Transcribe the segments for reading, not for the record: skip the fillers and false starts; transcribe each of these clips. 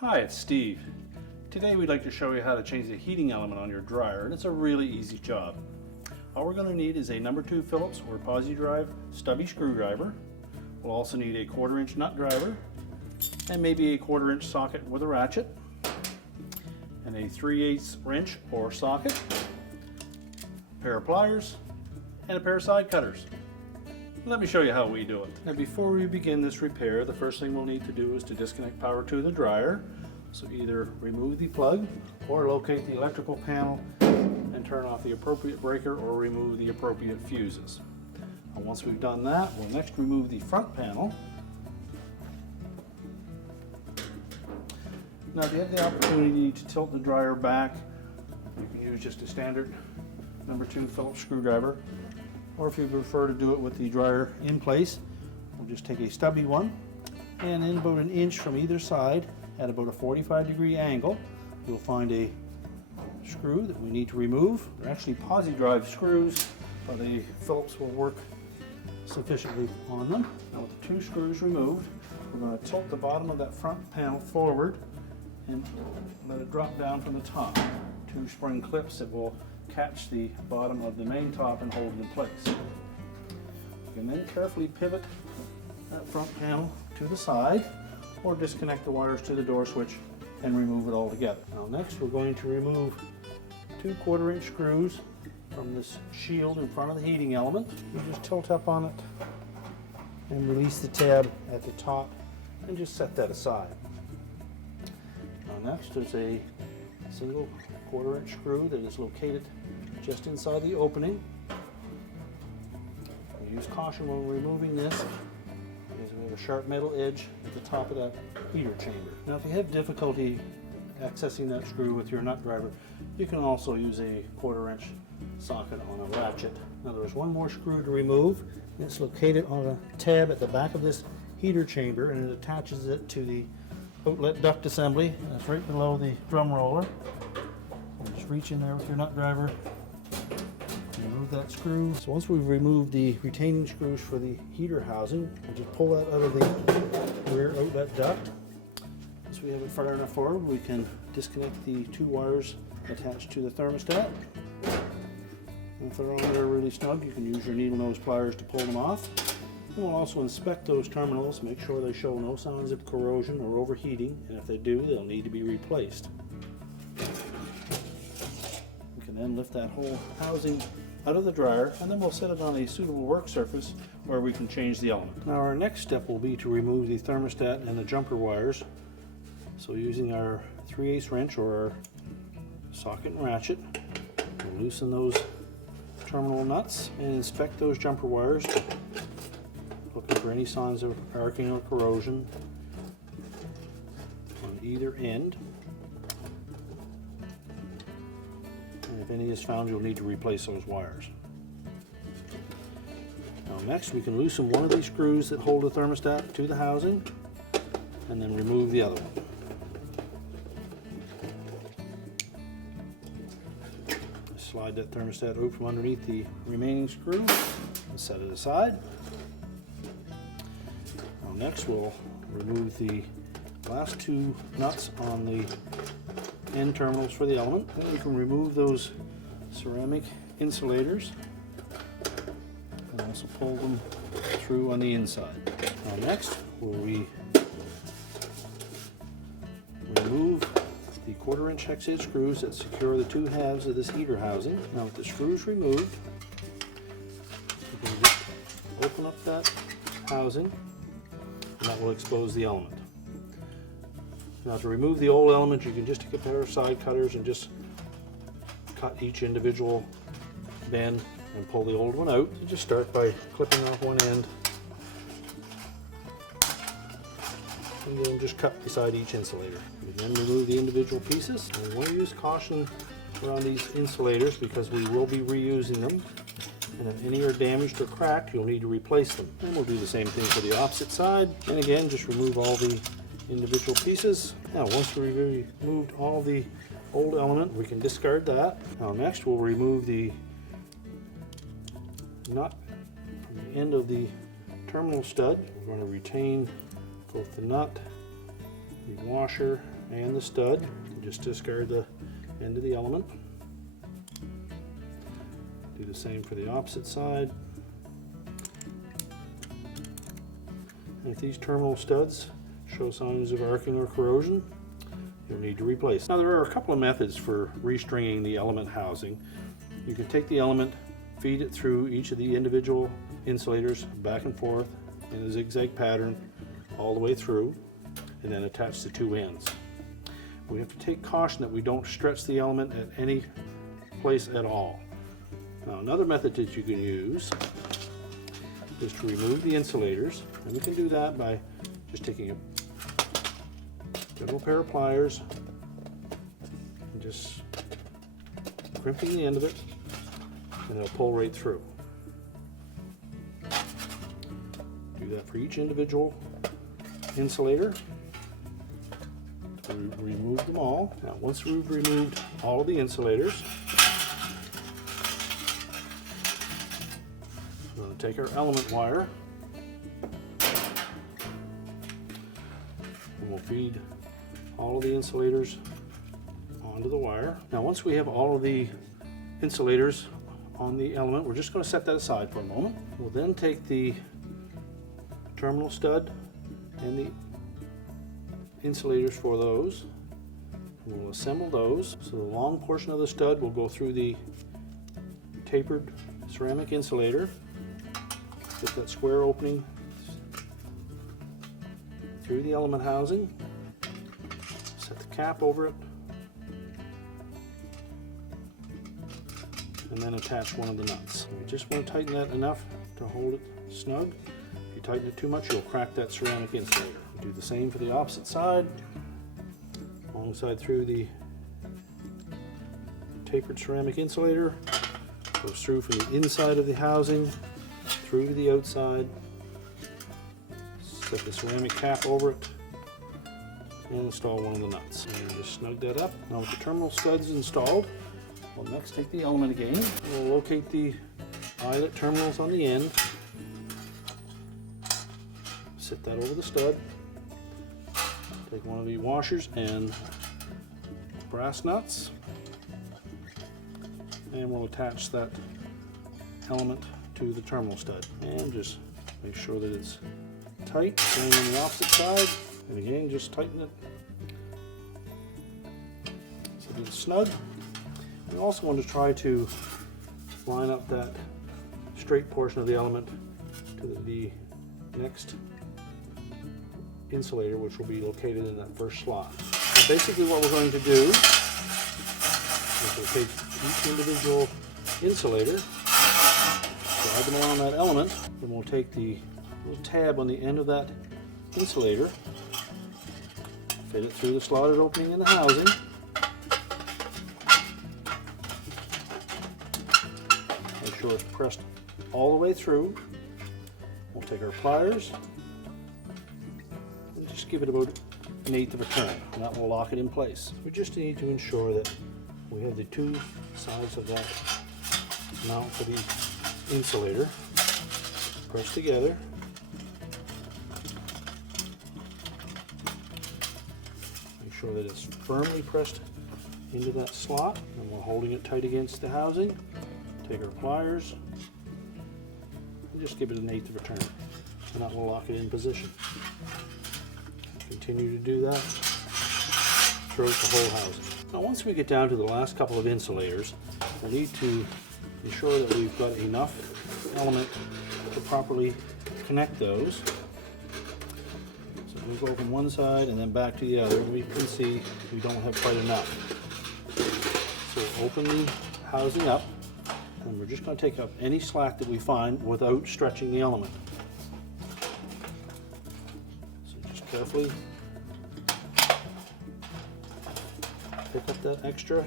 Hi, it's Steve. Today we'd like to show you how to change the heating element on your dryer, and it's a really easy job. All we're going to need is a number 2 Phillips or posi drive stubby screwdriver. We'll also need a 1/4 inch nut driver and maybe a 1/4 inch socket with a ratchet and a 3/8 wrench or socket, a pair of pliers, and a pair of side cutters. Let me show you how we do it. Now before we begin this repair, the first thing we'll need to do is to disconnect power to the dryer. So either remove the plug or locate the electrical panel and turn off the appropriate breaker or remove the appropriate fuses. And once we've done that, we'll next remove the front panel. Now if you have the opportunity to tilt the dryer back, you can use just a standard number 2 Phillips screwdriver. Or if you prefer to do it with the dryer in place, we'll just take a stubby one and in about 1 inch from either side at about a 45-degree angle, you'll find a screw that we need to remove. They're actually posi drive screws, but the Phillips will work sufficiently on them. Now with the 2 screws removed, we're going to tilt the bottom of that front panel forward and let it drop down from the top. 2 spring clips that will catch the bottom of the main top and hold it in place. You can then carefully pivot that front panel to the side or disconnect the wires to the door switch and remove it all together. Now next we're going to remove 2 1/4 inch screws from this shield in front of the heating element. You just tilt up on it and release the tab at the top and just set that aside. Now next there's a single 1/4 inch screw that is located just inside the opening. Use caution when removing this because we have a sharp metal edge at the top of that heater chamber. Now if you have difficulty accessing that screw with your nut driver, you can also use a 1/4 inch socket on a ratchet. Now there's one more screw to remove. It's located on a tab at the back of this heater chamber and it attaches it to the outlet duct assembly. That's right below the drum roller. Just reach in there with your nut driver, remove that screw. So once we've removed the retaining screws for the heater housing, we'll just pull that out of the rear outlet duct. Once we have it far enough forward, we can disconnect the 2 wires attached to the thermostat. And if they're on there really snug, you can use your needle nose pliers to pull them off. And we'll also inspect those terminals, make sure they show no signs of corrosion or overheating, and if they do, they'll need to be replaced. Then lift that whole housing out of the dryer and then we'll set it on a suitable work surface where we can change the element. Now our next step will be to remove the thermostat and the jumper wires. So using our 3/8 wrench or our socket and ratchet, we'll loosen those terminal nuts and inspect those jumper wires, looking for any signs of arcing or corrosion on either end. And if any is found, you'll need to replace those wires. Now next we can loosen one of these screws that hold the thermostat to the housing and then remove the other one. Slide that thermostat out from underneath the remaining screw and set it aside. Now next we'll remove the last 2 nuts on the end terminals for the element. Then we can remove those ceramic insulators and also pull them through on the inside. Now next we'll remove the 1/4 inch hex head screws that secure the 2 halves of this heater housing. Now with the screws removed, we can just open up that housing and that will expose the element. Now to remove the old element, you can just take a pair of side cutters and just cut each individual bend and pull the old one out. So just start by clipping off one end and then just cut beside each insulator. We then remove the individual pieces. And we want to use caution around these insulators because we will be reusing them. And if any are damaged or cracked, you'll need to replace them. And we'll do the same thing for the opposite side. And again, just remove all the individual pieces. Now once we've removed all the old element, we can discard that. Now next we'll remove the nut from the end of the terminal stud. We're going to retain both the nut, the washer, and the stud. Just discard the end of the element. Do the same for the opposite side. And if these terminal studs show signs of arcing or corrosion, you'll need to replace. Now there are a couple of methods for restringing the element housing. You can take the element, feed it through each of the individual insulators back and forth in a zigzag pattern all the way through, and then attach the two ends. We have to take caution that we don't stretch the element at any place at all. Now another method that you can use is to remove the insulators, and we can do that by just taking a little pair of pliers and just crimping the end of it, and it'll pull right through. Do that for each individual insulator. Remove them all. Now once we've removed all of the insulators, we're going to take our element wire and we'll feed all of the insulators onto the wire. Now once we have all of the insulators on the element, we're just going to set that aside for a moment. We'll then take the terminal stud and the insulators for those, and we'll assemble those. So the long portion of the stud will go through the tapered ceramic insulator, get that square opening through the element housing, set the cap over it, and then attach one of the nuts. We just want to tighten that enough to hold it snug. If you tighten it too much, you'll crack that ceramic insulator. Do the same for the opposite side, alongside through the tapered ceramic insulator, goes through from the inside of the housing through to the outside, set the ceramic cap over it, and install one of the nuts. And just snug that up. Now with the terminal studs installed, we'll next take the element again. We'll locate the eyelet terminals on the end, sit that over the stud. Take one of the washers and brass nuts, and we'll attach that element to the terminal stud. And just make sure that it's tight. Same on the opposite side. And again, just tighten it so that it's snug. We also want to try to line up that straight portion of the element to the next insulator, which will be located in that first slot. So basically what we're going to do is we'll take each individual insulator, slide them along that element, and we'll take the little tab on the end of that insulator, fit it through the slotted opening in the housing, make sure it's pressed all the way through. We'll take our pliers, just give it about 1/8 of a turn, and that will lock it in place. We just need to ensure that we have the two sides of that mount for the insulator pressed together. Make sure that it's firmly pressed into that slot, and we're holding it tight against the housing. Take our pliers and just give it 1/8 of a turn, and that will lock it in position. Continue to do that throughout the whole housing. Now once we get down to the last couple of insulators, we'll need to ensure that we've got enough element to properly connect those. So we go from one side and then back to the other, and we can see we don't have quite enough. So we'll open the housing up, and we're just going to take up any slack that we find without stretching the element. Carefully pick up that extra.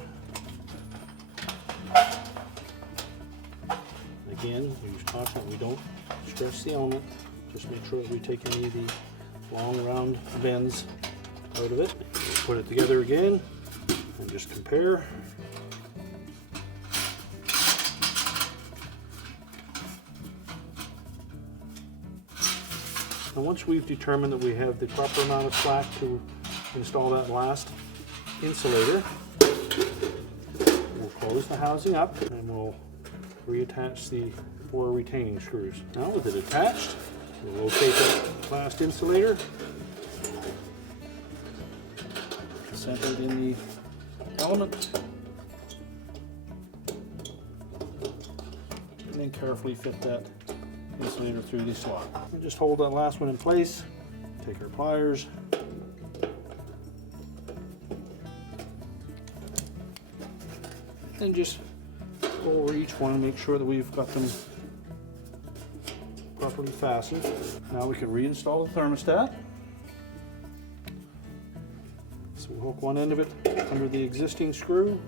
Again, use caution that we don't stretch the element. Just make sure that we take any of the long round bends out of it. We'll put it together again and just compare. And once we've determined that we have the proper amount of slack to install that last insulator. We'll close the housing up and we'll reattach the 4 retaining screws. Now with it attached, we'll locate that last insulator, center it in the element, and then carefully fit that insulator through the slot. And just hold that last one in place, take our pliers, and just go over each one and make sure that we've got them properly fastened. Now we can reinstall the thermostat. So we'll hook one end of it under the existing screw.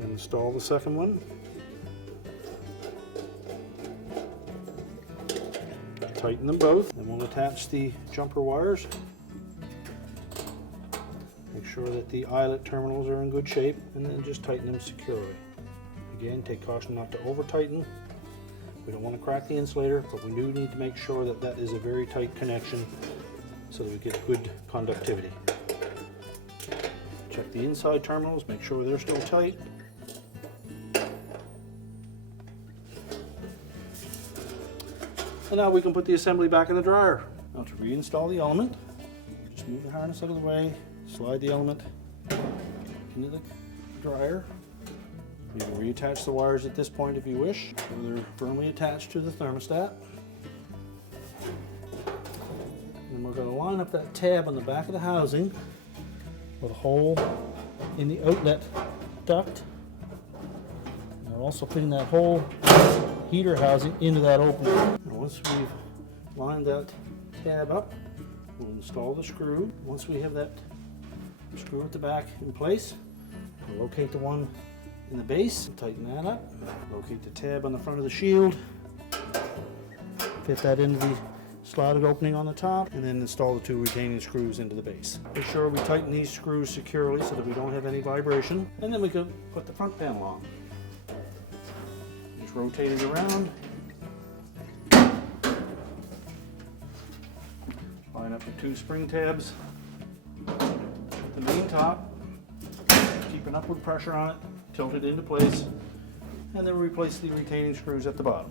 And install the second one. Tighten them both, and we'll attach the jumper wires. Make sure that the eyelet terminals are in good shape, and then just tighten them securely. Again, take caution not to over tighten. We don't want to crack the insulator, but we do need to make sure that that is a very tight connection so that we get good conductivity. Check the inside terminals, make sure they're still tight. And now we can put the assembly back in the dryer. Now to reinstall the element, just move the harness out of the way, slide the element into the dryer. You can reattach the wires at this point if you wish, so they're firmly attached to the thermostat. And we're going to line up that tab on the back of the housing with a hole in the outlet duct. And we're also putting that whole heater housing into that opening. And once we've lined that tab up, we'll install the screw. Once we have that screw at the back in place, we'll locate the one in the base, tighten that up, locate the tab on the front of the shield, fit that into the slotted opening on the top, and then install the 2 retaining screws into the base. Make sure we tighten these screws securely so that we don't have any vibration, and then we can put the front panel on. Just rotate it around, line up your 2 spring tabs at the main top, keep an upward pressure on it, tilt it into place, and then replace the retaining screws at the bottom.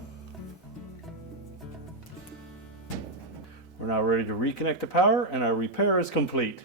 We're now ready to reconnect the power, and our repair is complete.